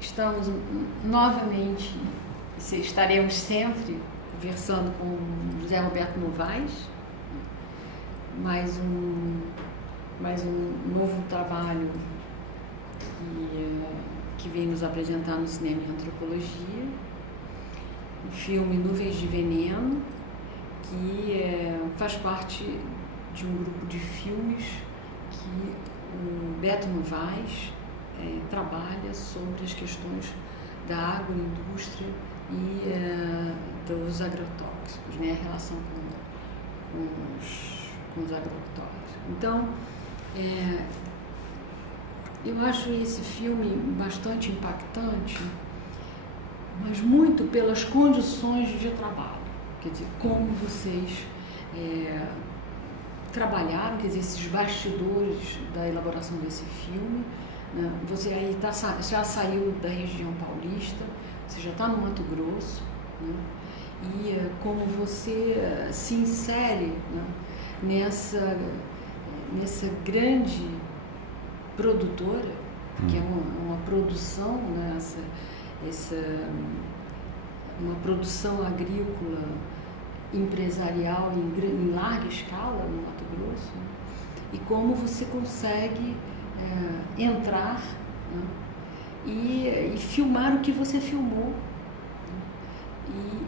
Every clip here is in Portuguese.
Estamos novamente, estaremos sempre conversando com José Roberto Novaes, mais um novo trabalho que vem nos apresentar no cinema e antropologia, o filme Nuvens de Veneno, que faz parte de um grupo de filmes que o Beto Novaes trabalha sobre as questões da agroindústria e dos agrotóxicos, né? A relação com os agrotóxicos. Então, eu acho esse filme bastante impactante, mas muito pelas condições de trabalho. Quer dizer, como vocês trabalharam, quer dizer, esses bastidores da elaboração desse filme, né? Você aí já saiu da região paulista, você já está no Mato Grosso, né? E como você se insere, né, nessa grande produtora, que é uma produção, né, uma produção agrícola empresarial em larga escala no Mato Grosso, né? E como você consegue entrar, né, e filmar o que você filmou, né? E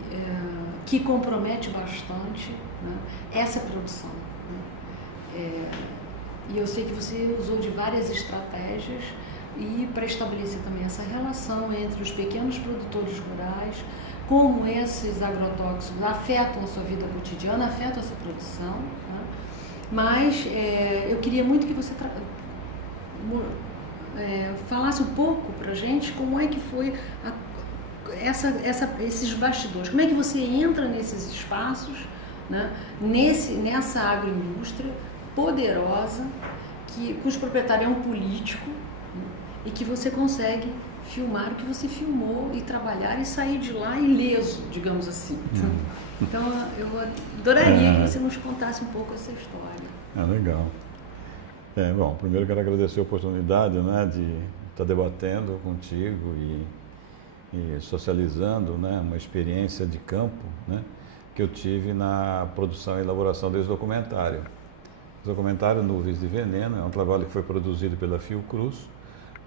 que compromete bastante, né, essa produção, né? E eu sei que você usou de várias estratégias e para estabelecer também essa relação entre os pequenos produtores rurais, como esses agrotóxicos afetam a sua vida cotidiana, afetam a sua produção, né? Mas eu queria muito que você falasse um pouco para a gente como é que foi esses bastidores, como é que você entra nesses espaços, né? Nessa agroindústria poderosa, cujo proprietário é um político, né? E que você consegue filmar o que você filmou e trabalhar e sair de lá ileso, digamos assim. Então eu adoraria que você nos contasse um pouco essa história. Legal. Bom, primeiro quero agradecer a oportunidade, né, de estar debatendo contigo e socializando, né, uma experiência de campo, né, que eu tive na produção e elaboração desse documentário. O documentário Nuvens de Veneno é um trabalho que foi produzido pela Fiocruz,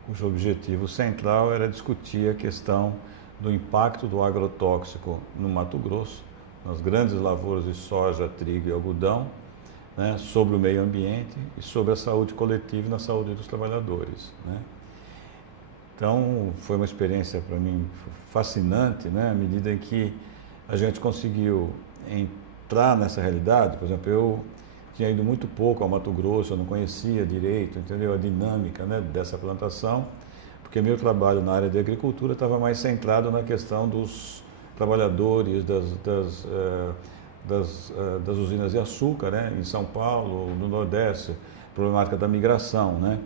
cujo objetivo central era discutir a questão do impacto do agrotóxico no Mato Grosso, nas grandes lavouras de soja, trigo e algodão, né, sobre o meio ambiente e sobre a saúde coletiva e na saúde dos trabalhadores, né. Então, foi uma experiência para mim fascinante, né, à medida em que a gente conseguiu entrar nessa realidade. Por exemplo, eu tinha ido muito pouco ao Mato Grosso, eu não conhecia direito, entendeu, a dinâmica, né, dessa plantação, porque meu trabalho na área de agricultura estava mais centrado na questão dos trabalhadores das usinas de açúcar, né, em São Paulo, no Nordeste, problemática da migração, né,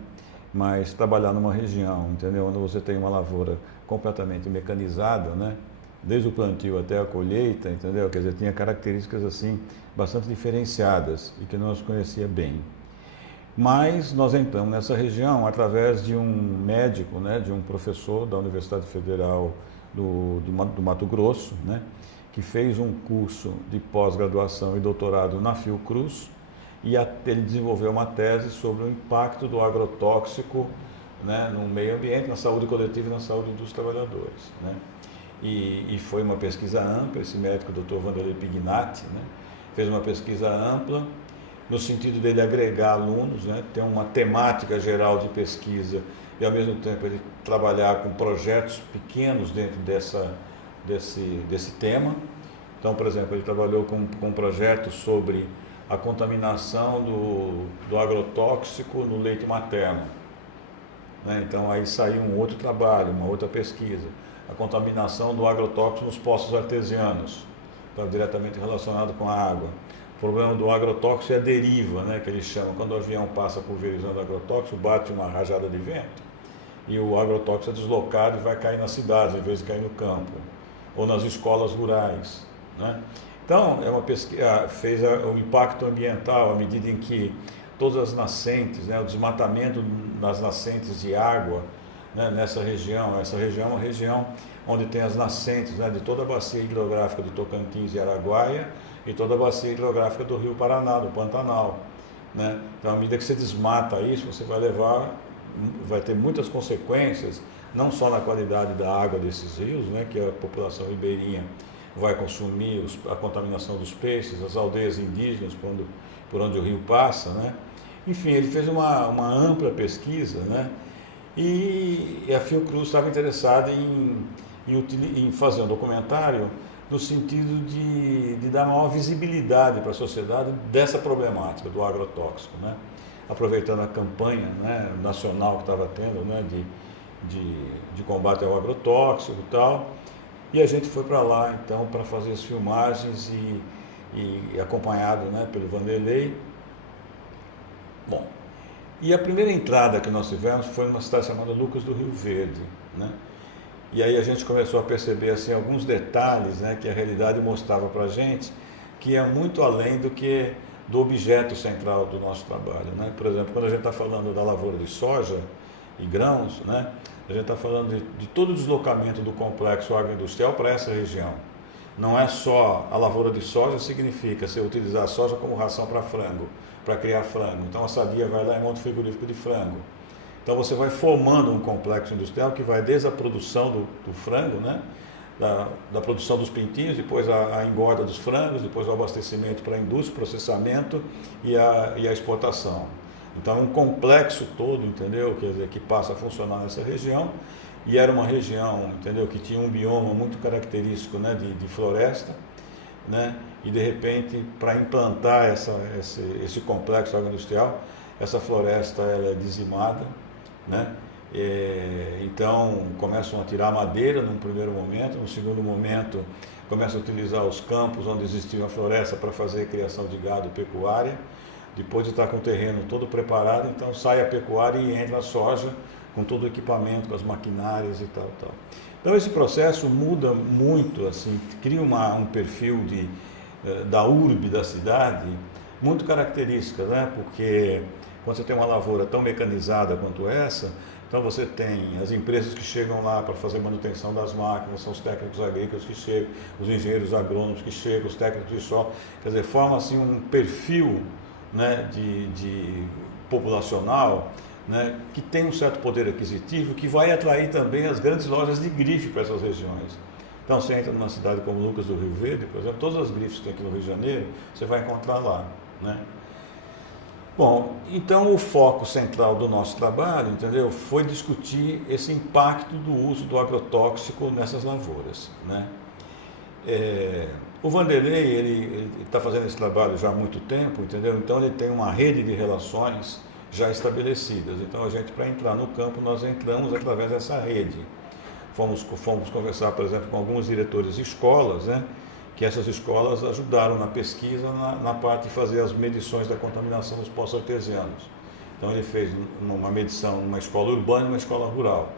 mas trabalhar numa região, entendeu, onde você tem uma lavoura completamente mecanizada, né, desde o plantio até a colheita, entendeu? Quer dizer, tinha características assim bastante diferenciadas e que nós conhecia bem. Mas nós entramos nessa região através de um médico, né, de um professor da Universidade Federal do Mato Grosso, né, que fez um curso de pós-graduação e doutorado na Fiocruz, e ele desenvolveu uma tese sobre o impacto do agrotóxico, né, no meio ambiente, na saúde coletiva e na saúde dos trabalhadores, né. E foi uma pesquisa ampla. Esse médico, o Dr. Vanderlei Pignatti, né, fez uma pesquisa ampla no sentido dele agregar alunos, né, ter uma temática geral de pesquisa e, ao mesmo tempo, ele trabalhar com projetos pequenos dentro desse tema. Então, por exemplo, ele trabalhou com um projeto sobre a contaminação do agrotóxico no leite materno, né? Então, aí saiu um outro trabalho, uma outra pesquisa. A contaminação do agrotóxico nos poços artesianos, está diretamente relacionado com a água. O problema do agrotóxico é a deriva, né, que eles chamam. Quando o avião passa pulverizando agrotóxico, bate uma rajada de vento e o agrotóxico é deslocado e vai cair nas cidades, em vez de cair no campo, ou nas escolas rurais, né? Então, é uma pesquisa, fez o impacto ambiental à medida em que todas as nascentes, né, o desmatamento nas nascentes de água, né, nessa região. Essa região é uma região onde tem as nascentes, né, de toda a bacia hidrográfica do Tocantins e Araguaia e toda a bacia hidrográfica do Rio Paraná, do Pantanal, né? Então, à medida que você desmata isso, você vai ter muitas consequências, não só na qualidade da água desses rios, né, que a população ribeirinha vai consumir, a contaminação dos peixes, as aldeias indígenas por onde o rio passa, né? Enfim, ele fez uma ampla pesquisa, né? E a Fiocruz estava interessada em fazer um documentário no sentido de dar maior visibilidade para a sociedade dessa problemática do agrotóxico, né? Aproveitando a campanha, né, nacional que estava tendo, né, de combate ao agrotóxico e tal. E a gente foi para lá, então, para fazer as filmagens e acompanhado, né, pelo Vanderlei. Bom, e a primeira entrada que nós tivemos foi numa cidade chamada Lucas do Rio Verde, né? E aí a gente começou a perceber assim, alguns detalhes, né, que a realidade mostrava para a gente, que ia muito além do objeto central do nosso trabalho, né? Por exemplo, quando a gente está falando da lavoura de soja e grãos, né, a gente está falando de todo o deslocamento do complexo agroindustrial para essa região. Não é só a lavoura de soja, significa você utilizar a soja como ração para frango, para criar frango. Então a Sadia vai lá e monta um frigorífico de frango. Então você vai formando um complexo industrial que vai desde a produção do frango, né? Da produção dos pintinhos, depois a engorda dos frangos, depois o abastecimento para a indústria, processamento e a exportação. Então é um complexo todo, entendeu? Quer dizer, que passa a funcionar nessa região. E era uma região, entendeu, que tinha um bioma muito característico, né, de floresta, né? E de repente, para implantar esse complexo agroindustrial, essa floresta ela é dizimada, né? Então começam a tirar madeira num primeiro momento, no segundo momento começam a utilizar os campos onde existia a floresta para fazer a criação de gado e pecuária. Depois de estar com o terreno todo preparado, então sai a pecuária e entra a soja com todo o equipamento, com as maquinárias e tal, tal. Então esse processo muda muito, assim, cria um perfil da urbe, da cidade, muito característica, né? Porque quando você tem uma lavoura tão mecanizada quanto essa, então você tem as empresas que chegam lá para fazer manutenção das máquinas, são os técnicos agrícolas que chegam, os engenheiros agrônomos que chegam, os técnicos de solo, quer dizer, forma assim um perfil, né, de populacional, né, que tem um certo poder aquisitivo, que vai atrair também as grandes lojas de grife para essas regiões. Então você entra numa cidade como Lucas do Rio Verde, por exemplo, todas as grifes que tem aqui no Rio de Janeiro, você vai encontrar lá, né? Bom, então o foco central do nosso trabalho, entendeu, foi discutir esse impacto do uso do agrotóxico nessas lavouras, né? O Vanderlei, ele está fazendo esse trabalho já há muito tempo, entendeu? Então ele tem uma rede de relações já estabelecidas. Então a gente, para entrar no campo, nós entramos através dessa rede. Fomos conversar, por exemplo, com alguns diretores de escolas, né? Que essas escolas ajudaram na pesquisa, na parte de fazer as medições da contaminação dos poços artesianos. Então ele fez uma medição numa escola urbana e uma escola rural,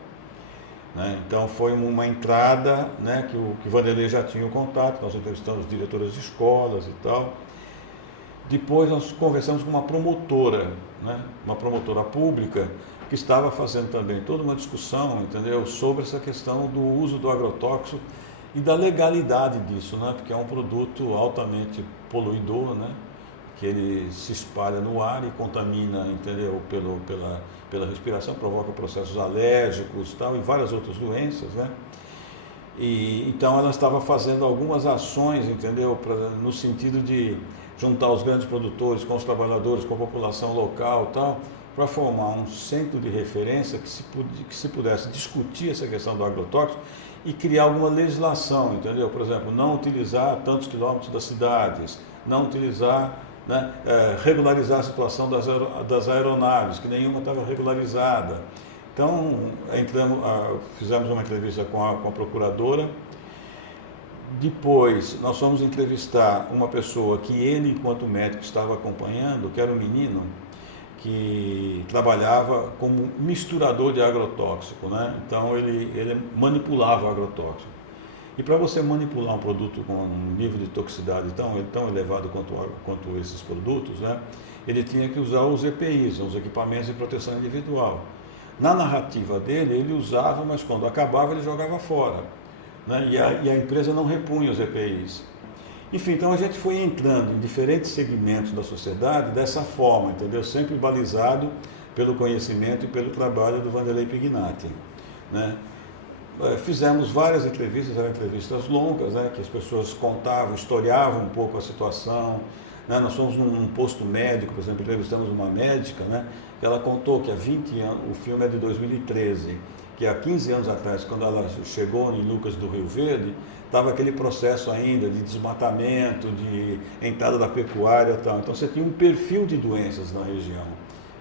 né? Então foi uma entrada, né, que o Vanderlei já tinha o contato, nós entrevistamos diretoras de escolas e tal. Depois nós conversamos com uma promotora, né, uma promotora pública, que estava fazendo também toda uma discussão, entendeu, sobre essa questão do uso do agrotóxico e da legalidade disso, né? Porque é um produto altamente poluidor, né? Que ele se espalha no ar e contamina, entendeu, pela respiração, provoca processos alérgicos tal, e várias outras doenças, né? E então ela estava fazendo algumas ações, entendeu, no sentido de juntar os grandes produtores com os trabalhadores, com a população local tal, para formar um centro de referência que se pudesse discutir essa questão do agrotóxico e criar alguma legislação, entendeu? Por exemplo, não utilizar tantos quilômetros das cidades, não utilizar, né, regularizar a situação das aeronaves, que nenhuma estava regularizada. Então, fizemos uma entrevista com a procuradora. Depois, nós fomos entrevistar uma pessoa que ele, enquanto médico, estava acompanhando, que era um menino que trabalhava como misturador de agrotóxico, né? Então ele manipulava o agrotóxico. E para você manipular um produto com um nível de toxicidade tão elevado quanto esses produtos, né? Ele tinha que usar os EPIs, os equipamentos de proteção individual. Na narrativa dele, ele usava, mas quando acabava ele jogava fora, né? E a empresa não repunha os EPIs. Enfim, então a gente foi entrando em diferentes segmentos da sociedade dessa forma, entendeu? Sempre balizado pelo conhecimento e pelo trabalho do Vanderlei Pignatti, né? Fizemos várias entrevistas, eram entrevistas longas, né, que as pessoas contavam, historiavam um pouco a situação, né? Nós fomos num posto médico, por exemplo, entrevistamos uma médica, né, que ela contou que há 20 anos, o filme é de 2013, que há 15 anos atrás, quando ela chegou em Lucas do Rio Verde, estava aquele processo ainda de desmatamento, de entrada da pecuária e tal. Então você tinha um perfil de doenças na região.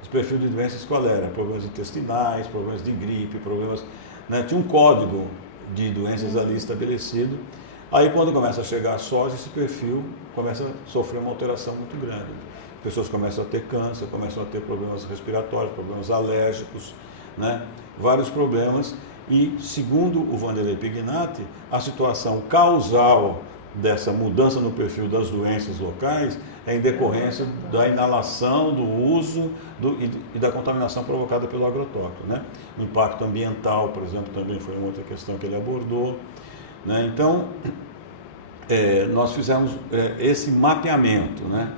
Esse perfil de doenças qual era? Problemas intestinais, problemas de gripe, problemas... Né? Tinha um código de doenças ali estabelecido. Aí quando começa a chegar a soja, esse perfil começa a sofrer uma alteração muito grande. As pessoas começam a ter câncer, começam a ter problemas respiratórios, problemas alérgicos, né? Vários problemas. E, segundo o Vanderlei Pignatti, a situação causal dessa mudança no perfil das doenças locais é em decorrência da inalação, do uso e da contaminação provocada pelo agrotóxico, né? O impacto ambiental, por exemplo, também foi uma outra questão que ele abordou, né? Então, nós fizemos esse mapeamento, né?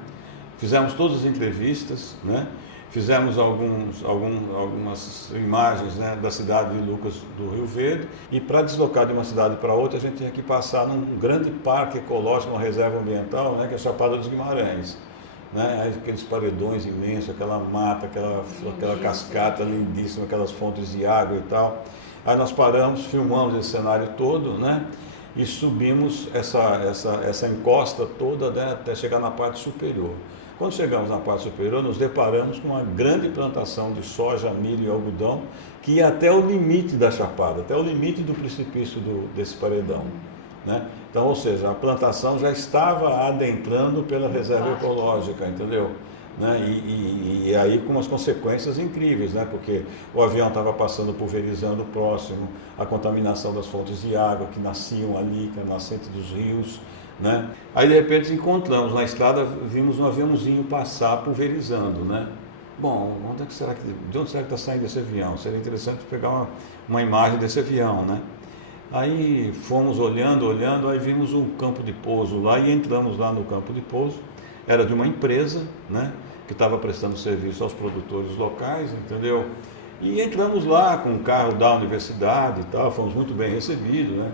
Fizemos todas as entrevistas, né? Fizemos algumas imagens, né, da cidade de Lucas do Rio Verde, e para deslocar de uma cidade para outra a gente tinha que passar num grande parque ecológico, uma reserva ambiental, né, que é a Chapada dos Guimarães, né, aqueles paredões imensos, aquela mata, aquela cascata lindíssima, aquelas fontes de água e tal. Aí nós paramos, filmamos esse cenário todo, né, e subimos essa encosta toda, né, até chegar na parte superior. Quando chegamos na parte superior, nos deparamos com uma grande plantação de soja, milho e algodão, que ia até o limite da chapada, até o limite do precipício desse paredão, né? Então, ou seja, a plantação já estava adentrando pela reserva ecológica, entendeu? Né? E aí com umas consequências incríveis, né? Porque o avião estava passando, pulverizando próximo, a contaminação das fontes de água que nasciam ali, que é a nascente dos rios, né? Aí de repente encontramos na estrada, vimos um aviãozinho passar pulverizando, né? Bom, de onde será que está saindo esse avião? Seria interessante pegar uma imagem desse avião, né? Aí fomos olhando, aí vimos um campo de pouso lá e entramos lá no campo de pouso. Era de uma empresa, né, que estava prestando serviço aos produtores locais, entendeu? E entramos lá com o carro da universidade e tal, fomos muito bem recebidos, né?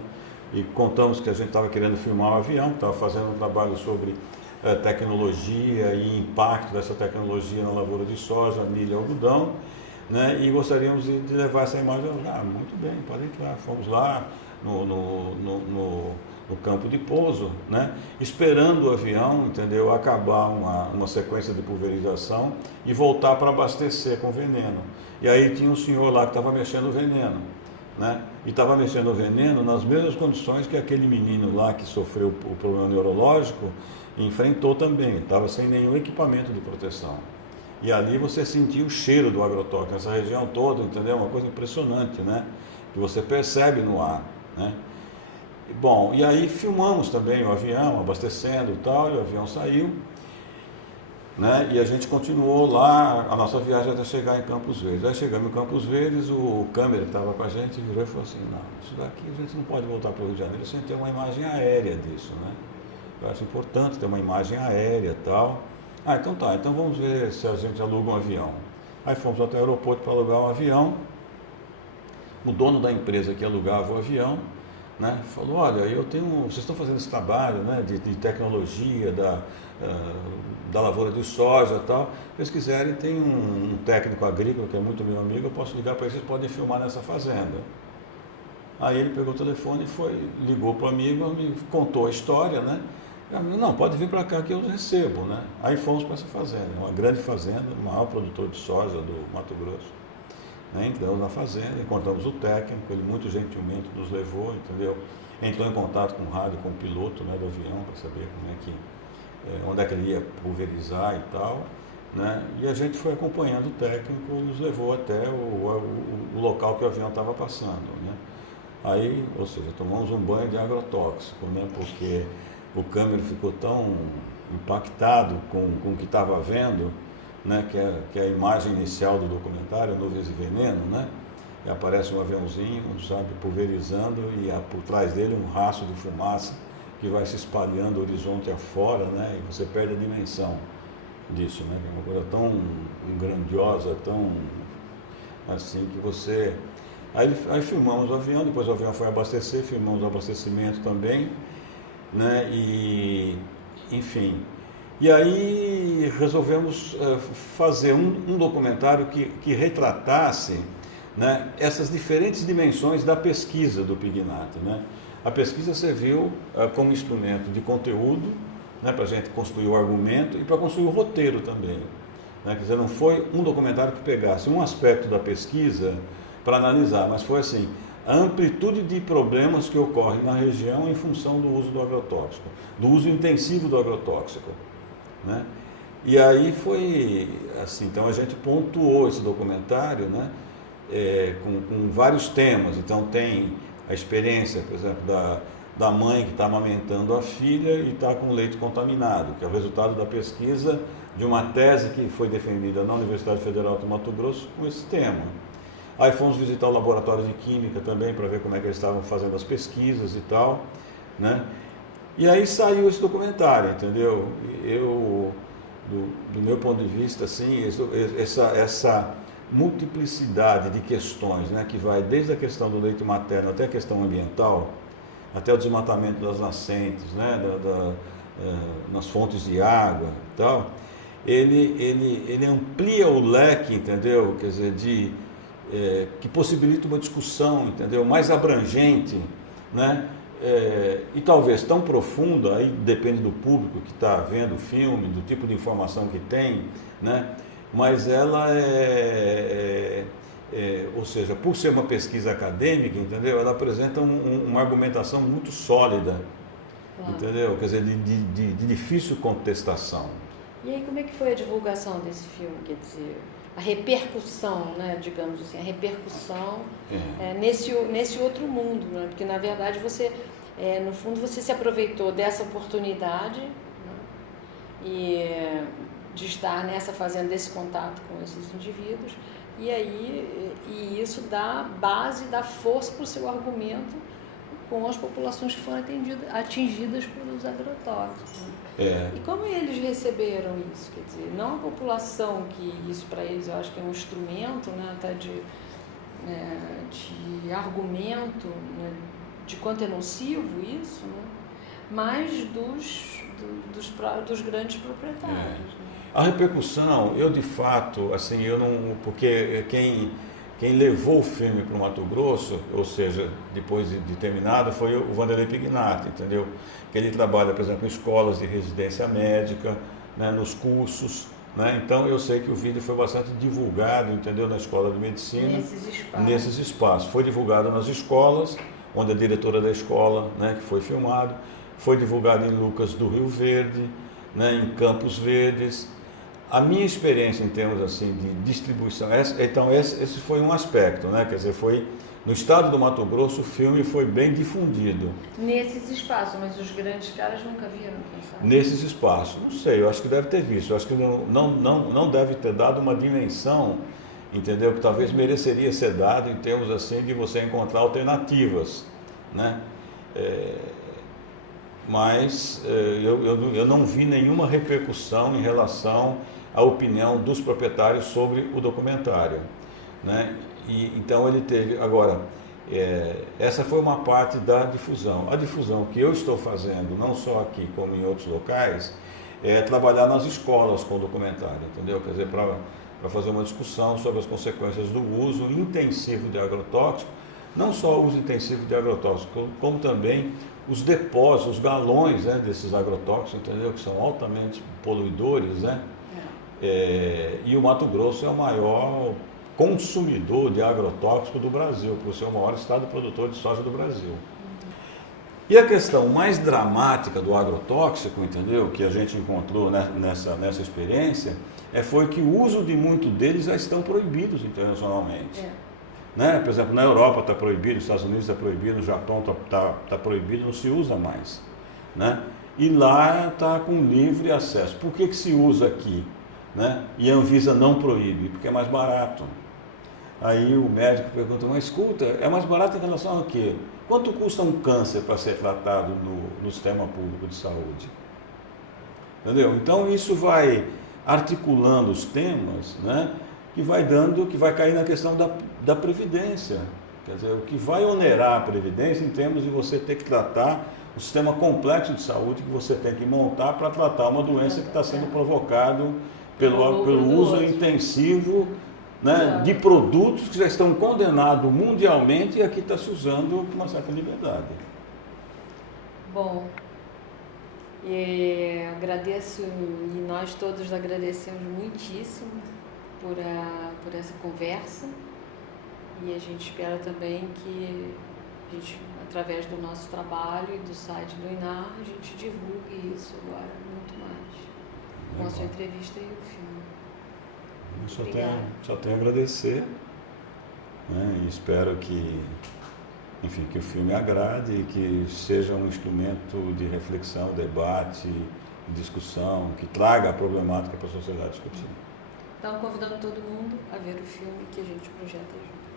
E contamos que a gente estava querendo filmar o avião, que estava fazendo um trabalho sobre tecnologia e impacto dessa tecnologia na lavoura de soja, milho e algodão, né? E gostaríamos de levar essa imagem. Muito bem, pode entrar. Fomos lá no campo de pouso, né? Esperando o avião, entendeu? Acabar uma sequência de pulverização e voltar para abastecer com veneno. E aí tinha um senhor lá que estava mexendo o veneno, né? E estava mexendo o veneno nas mesmas condições que aquele menino lá que sofreu o problema neurológico enfrentou também, estava sem nenhum equipamento de proteção. E ali você sentia o cheiro do agrotóxico, essa região toda, entendeu? Uma coisa impressionante, né? Que você percebe no ar, né? Bom, e aí filmamos também o avião abastecendo e tal, e o avião saiu, né? E a gente continuou lá, a nossa viagem até chegar em Campos Verdes. Aí chegamos em Campos Verdes, o câmera que estava com a gente virou e falou assim: não, isso daqui a gente não pode voltar para o Rio de Janeiro sem ter uma imagem aérea disso, né? Eu acho importante ter uma imagem aérea e tal. Então tá, então vamos ver se a gente aluga um avião. Aí fomos até o aeroporto para alugar um avião. O dono da empresa que alugava o avião, né, falou: olha, vocês estão fazendo esse trabalho, né, de tecnologia da lavoura de soja e tal. Se vocês quiserem, tem um técnico agrícola que é muito meu amigo, eu posso ligar para ele, vocês podem filmar nessa fazenda. Aí ele pegou o telefone e ligou para o amigo contou a história, né? Não, pode vir para cá que eu recebo, né? Aí fomos para essa fazenda, uma grande fazenda, o maior produtor de soja do Mato Grosso. Né? Entramos na fazenda, encontramos o técnico, ele muito gentilmente nos levou, entendeu? Entrou em contato com o rádio, com o piloto, né, do avião, para saber onde é que ele ia pulverizar e tal, né? E a gente foi acompanhando o técnico e nos levou até o local que o avião estava passando, né? Aí, ou seja, tomamos um banho de agrotóxico, né? Porque o câmera ficou tão impactado com o que estava vendo, né, que é a imagem inicial do documentário, Nuvens e Veneno, né? E aparece um aviãozinho, sabe, pulverizando e por trás dele um rastro de fumaça que vai se espalhando horizonte afora, né? E você perde a dimensão disso, né? É uma coisa tão grandiosa, tão assim que você... Aí filmamos o avião, depois o avião foi abastecer, filmamos o abastecimento também, né? E, enfim... E aí resolvemos fazer um documentário que retratasse, né, essas diferentes dimensões da pesquisa do Pignato, né? A pesquisa serviu como instrumento de conteúdo, né, para a gente construir o argumento e para construir o roteiro também, né? Quer dizer, não foi um documentário que pegasse um aspecto da pesquisa para analisar, mas foi assim, a amplitude de problemas que ocorrem na região em função do uso do agrotóxico, do uso intensivo do agrotóxico, né? E aí foi assim, então a gente pontuou esse documentário, né, com vários temas. Então tem a experiência, por exemplo, da mãe que está amamentando a filha e está com leite contaminado, que é o resultado da pesquisa de uma tese que foi defendida na Universidade Federal do Mato Grosso com esse tema. Aí fomos visitar o laboratório de química também para ver como é que eles estavam fazendo as pesquisas e tal, né? E aí saiu esse documentário, entendeu? Eu, do meu ponto de vista, assim, essa multiplicidade de questões, né, que vai desde a questão do leite materno até a questão ambiental, até o desmatamento das nascentes, né, nas fontes de água e tal, ele amplia o leque, entendeu? Quer dizer, que possibilita uma discussão, entendeu? Mais abrangente, né? E talvez tão profunda, aí depende do público que está vendo o filme, do tipo de informação que tem, né? Mas ela ou seja, por ser uma pesquisa acadêmica, entendeu? Ela apresenta uma argumentação muito sólida, claro. Entendeu? Quer dizer, de difícil contestação. E aí como é que foi a divulgação desse filme, quer dizer, a repercussão, né, digamos assim, a repercussão nesse outro mundo, né? Porque na verdade você, no fundo você se aproveitou dessa oportunidade, né, e de estar nessa fazenda, desse contato com esses indivíduos, e isso dá base, dá força para o seu argumento com as populações que foram atingidas pelos agrotóxicos. E como eles receberam isso? Quer dizer, não a população, que isso para eles eu acho que é um instrumento, né, até de argumento, né, de quanto é nocivo isso, né, mas dos grandes proprietários. Né? A repercussão, eu de fato, assim, eu não, porque quem levou o filme para o Mato Grosso, ou seja, depois de terminado, foi o Vanderlei Pignato, entendeu? Que ele trabalha, por exemplo, em escolas de residência médica, né, nos cursos, né? Então eu sei que o vídeo foi bastante divulgado, entendeu? Na escola de medicina. Nesses espaços. Foi divulgado nas escolas, onde a diretora da escola, né, que foi filmado, foi divulgado em Lucas do Rio Verde, né, em Campos Verdes. A minha experiência em termos assim de distribuição, esse foi um aspecto, né? Quer dizer, foi no estado do Mato Grosso o filme foi bem difundido. Nesses espaços, mas os grandes caras nunca viram, quem sabe? Nesses espaços, não sei, eu acho que deve ter visto, eu acho que não deve ter dado uma dimensão, entendeu? Que talvez mereceria ser dado em termos assim de você encontrar alternativas, né? Mas eu não vi nenhuma repercussão em relação à opinião dos proprietários sobre o documentário, né? E então ele teve, agora, essa foi uma parte da difusão. A difusão que eu estou fazendo, não só aqui como em outros locais, é trabalhar nas escolas com o documentário, entendeu? Quer dizer, para fazer uma discussão sobre as consequências do uso intensivo de agrotóxico, não só o uso intensivo de agrotóxico, como também os depósitos, os galões, né, desses agrotóxicos, entendeu? Que são altamente poluidores, né? E o Mato Grosso é o maior consumidor de agrotóxico do Brasil, por ser o maior estado produtor de soja do Brasil. E a questão mais dramática do agrotóxico, entendeu? Que a gente encontrou, né, nessa experiência, foi que o uso de muitos deles já estão proibidos internacionalmente. Né? Por exemplo, na Europa está proibido, nos Estados Unidos está proibido, no Japão está proibido, não se usa mais, né? E lá está com livre acesso. Por que se usa aqui? né? E a Anvisa não proíbe, porque é mais barato. Aí o médico pergunta, mas escuta, é mais barato em relação a quê? Quanto custa um câncer para ser tratado no sistema público de saúde? Entendeu? Então isso vai articulando os temas, né? Que vai cair na questão da previdência. Quer dizer, o que vai onerar a previdência em termos de você ter que tratar o sistema complexo de saúde que você tem que montar para tratar uma doença que está sendo provocado pelo uso intensivo, né, de produtos que já estão condenados mundialmente, e aqui está se usando com uma certa liberdade. Bom, agradeço, e nós todos agradecemos muitíssimo por essa conversa, e a gente espera também que a gente, através do nosso trabalho e do site do INAR, a gente divulgue isso agora muito mais, com a sua entrevista e o filme. Só tenho a agradecer, né, e espero que o filme agrade e que seja um instrumento de reflexão, debate, discussão, que traga a problemática para a sociedade discutir. Então, convidando todo mundo a ver o filme que a gente projeta junto.